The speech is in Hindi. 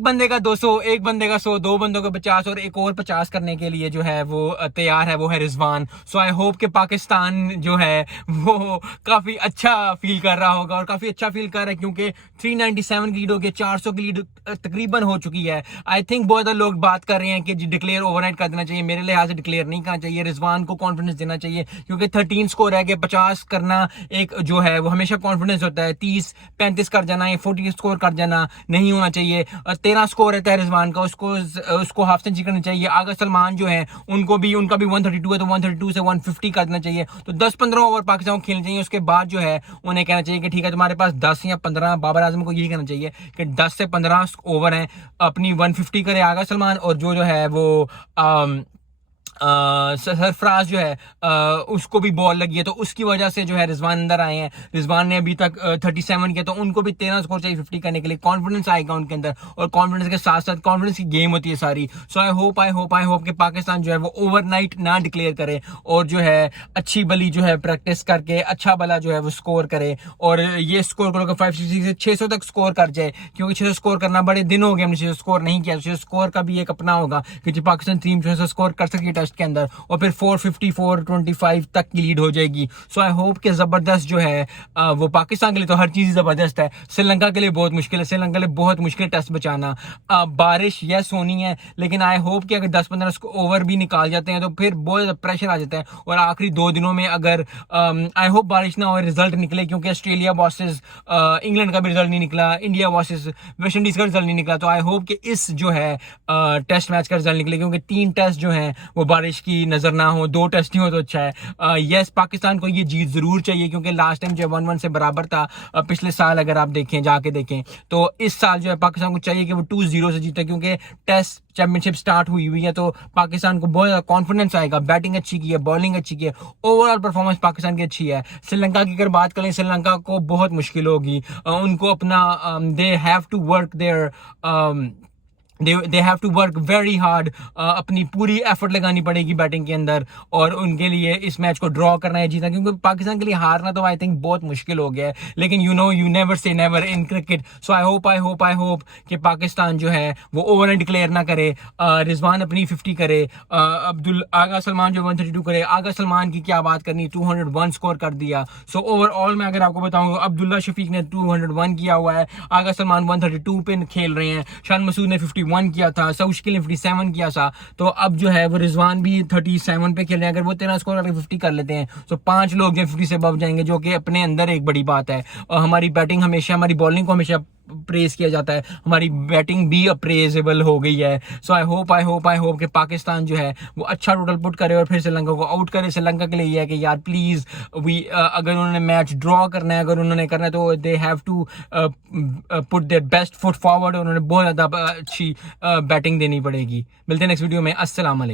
बंदे का 200, एक बंदे का 100, दो बंदों को 50 और एक और 50 करने के लिए जो है वो तैयार है, वो है रिजवान। सो आई होप कि पाकिस्तान जो है वो काफी अच्छा फील कर रहा होगा और काफी अच्छा फील कर रहा है क्योंकि 397 की लीड हो गई, 400 की लीड तकरीबन हो चुकी है। आई थिंक बहुत सारे लोग बात कर रहे हैं कि डिक्लेयर ओवरनाइट कर देना चाहिए। मेरे लिहाज से डिक्लेयर नहीं करना चाहिए, रिजवान को कॉन्फिडेंस देना चाहिए क्योंकि 13 स्कोर है कि 50 करना एक जो है वो हमेशा कॉन्फिडेंस होता है। 30-35 कर जाना या 40 स्कोर कर जाना नहीं होना चाहिए। और 13 स्कोर रहता है रिजवान का, उसको हाफ सेंचुरी करनी चाहिए। आगा सलमान जो है उनका भी 132 है तो 132 से 150 कर देना चाहिए। तो 10-15 ओवर पाकिस्तान को खेलने चाहिए। उसके बाद जो है उन्हें कहना चाहिए कि ठीक है तुम्हारे पास 10 या 15, बाबर आजम को यही कहना चाहिए कि 10 से 15 ओवर हैं, अपनी 150 करे आगा सलमान। और जो है वो सरफराज जो है उसको भी बॉल लगी है तो उसकी वजह से जो है रिजवान अंदर आए हैं। रिजवान ने अभी तक 37 किया तो उनको भी 13 स्कोर चाहिए 50 करने के लिए। कॉन्फिडेंस आएगा उनके अंदर और कॉन्फिडेंस के साथ साथ कॉन्फिडेंस की गेम होती है सारी। सो आई होप कि पाकिस्तान जो है वो ओवरनाइट ना डिक्लेयर करे और जो है अच्छी बली जो है प्रैक्टिस करके अच्छा भला जो है वो स्कोर करे और ये स्कोर करो 560 से 600 तक स्कोर कर जाए क्योंकि 600 स्कोर करना बड़े दिन हो गए हमने 600 स्कोर नहीं किया। 600 स्कोर का भी एक अपना होगा कि जो पाकिस्तान टीम 600 स्कोर कर सके टेस्ट के अंदर और फिर 450 425 तक की लीड हो जाएगी। सो आई होप कि जबरदस्त जो है वो पाकिस्तान के लिए तो हर चीज जबरदस्त है, श्रीलंका के लिए बहुत मुश्किल है। श्रीलंका के लिए बहुत मुश्किल टेस्ट बचाना। बारिश यस होनी है लेकिन आई होप कि अगर 10-15 ओवर भी निकाल जाते हैं तो फिर बहुत ज्यादा प्रेशर आ जाता है और आखिरी 2 दिनों में अगर आई होप बारिश ना हो, रिजल्ट निकले क्योंकि ऑस्ट्रेलिया वर्सेस इंग्लैंड का भी रिजल्ट नहीं निकला, इंडिया वर्सेस वेस्ट इंडीज का रिजल्ट नहीं निकला। तो आई होप कि इस जो है टेस्ट मैच का रिजल्ट निकले क्योंकि 3 टेस्ट जो है वो बारिश की नजर ना हो, 2 टेस्ट नहीं हो तो अच्छा है। यस पाकिस्तान को ये जीत जरूर चाहिए क्योंकि लास्ट टाइम जो 1-1 से बराबर था पिछले साल, अगर आप देखें जाके देखें तो इस साल जो है पाकिस्तान को चाहिए कि वो 2-0 से जीते क्योंकि टेस्ट चैंपियनशिप स्टार्ट हुई है तो पाकिस्तान को बहुत ज्यादा कॉन्फिडेंस आएगा। बैटिंग अच्छी की है, बॉलिंग अच्छी की है, ओवरऑल परफॉर्मेंस पाकिस्तान की अच्छी है। श्रीलंका की अगर बात करें, श्रीलंका को बहुत मुश्किल होगी, उनको अपना they have to work there they have to work very hard, अपनी पूरी एफर्ट लगानी पड़ेगी बैटिंग के अंदर और उनके लिए इस मैच को ड्रॉ करना है, जीतना, क्योंकि पाकिस्तान के लिए हारना तो आई थिंक बहुत मुश्किल हो गया है लेकिन you never say never in cricket. So I hope कि पाकिस्तान जो है वो ओवर डिक्लेयर ना करे, रिजवान अपनी 50 करे, आगा सलमान जो 132 करे। आगा सलमान की क्या बात करनी, 201 स्कोर कर दिया। सो ओवरऑल मैं अगर आपको बताऊं, अब्दुल्ला शफीक ने 201 किया हुआ है, आगा सलमान 132 पे खेल रहे हैं, शान मसूद ने 51 किया था, सऊशकिल ने 57 किया था। तो अब जो है वो रिजवान भी 37 पे खेल रहे हैं। अगर वो 13 स्कोर करके 50 कर लेते हैं तो 5 लोग जो 50 से अबव जाएंगे, जो कि अपने अंदर एक बड़ी बात है। और हमारी बैटिंग हमेशा, हमारी बॉलिंग को हमेशा प्रेज किया जाता है, हमारी बैटिंग भी अप्रेजेबल हो गई है। सो आई होप कि पाकिस्तान जो है वो अच्छा टोटल पुट करे और फिर श्रीलंका को आउट करे। श्रीलंका के लिए ये है कि यार प्लीज अगर उन्होंने मैच ड्रॉ करना है, अगर उन्होंने करना है तो they have to put their best foot forward. उन्होंने बहुत ज्यादा अच्छी बैटिंग देनी पड़ेगी। मिलते हैं नेक्स्ट वीडियो में। अस्सलाम वालेकुम।